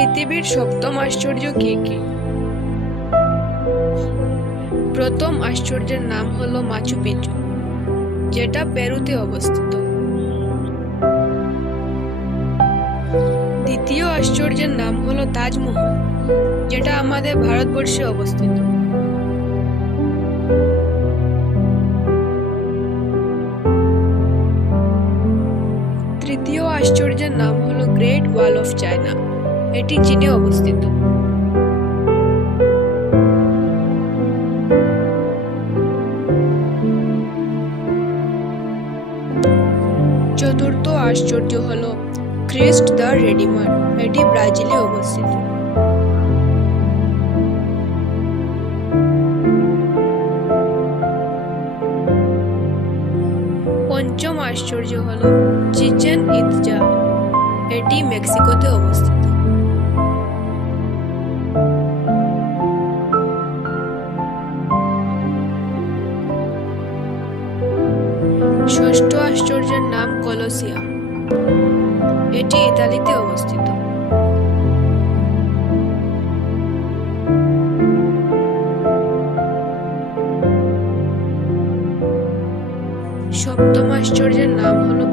পৃথিবীর সপ্তম আশ্চর্য কি কি? প্রথম আশ্চর্যের নাম হলো মাচু পিচু, যেটা পেরুতে অবস্থিত। দ্বিতীয় আশ্চর্যের নাম হলো তাজমহল, যেটা আমাদের ভারতবর্ষে অবস্থিত। তৃতীয় আশ্চর্যের নাম হলো গ্রেট ওয়াল অফ চায়না, এটি চীনে অবস্থিত। চতুর্থ আশ্চর্য হলো ক্রিস্ট দ্য রেডিমার, এটি ব্রাজিলে অবস্থিত। পঞ্চম আশ্চর্য হলো চিচেন ইৎজা, এটি মেক্সিকোতে অবস্থিত। ষষ্ঠ আশ্চর্যের নাম কলোসিয়াম, এটি ইতালিতে অবস্থিত। সপ্তম আশ্চর্যের নাম হলো